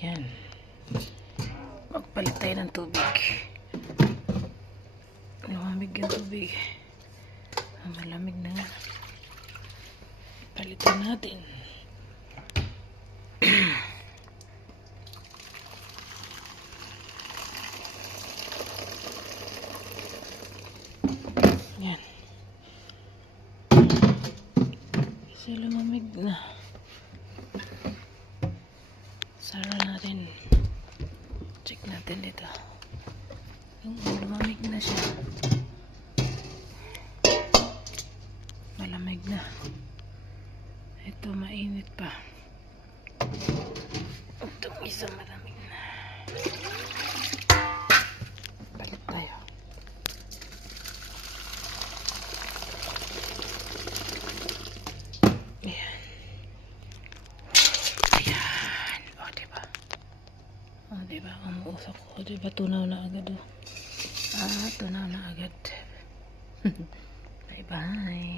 Yan. Magpalit tayo ng tubig. Lumamig yung tubig. Malamig na nga. Palitan natin. Yan. Kasi lumamig na. Sara natin. Check natin dito. Yung lumamig na siya. Malamig na. Ito mainit pa. Itong isa malamig na. Balik tayo. Ayan. Ayan. O, diba? O, diba? Umuusok ko. O, diba? Tunaw na agad, o. Tunaw na agad. Bye-bye.